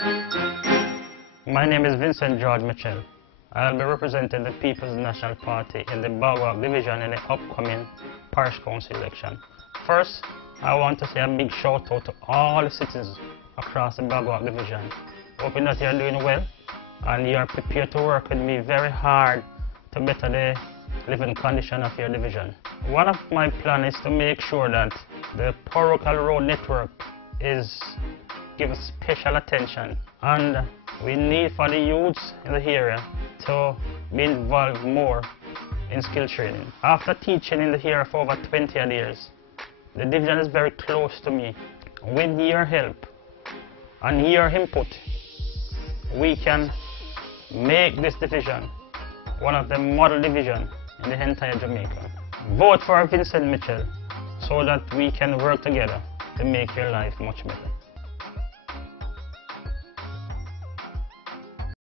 My name is Vincent Mitchell. I'll be representing the People's National Party in the Bagwag division in the upcoming parish council election. First, I want to say a big shout out to all the citizens across the Bagwag division. Hoping that you're doing well and you're prepared to work with me very hard to better the living condition of your division. One of my plans is to make sure that the parochial road network is given special attention, and we need for the youths in the area to be involved more in skill training. After teaching in the area for over 20 years, the division is very close to me. With your help and your input, we can make this division one of the model divisions in the entire Jamaica. Vote for Vincent Mitchell so that we can work together to make your life much better.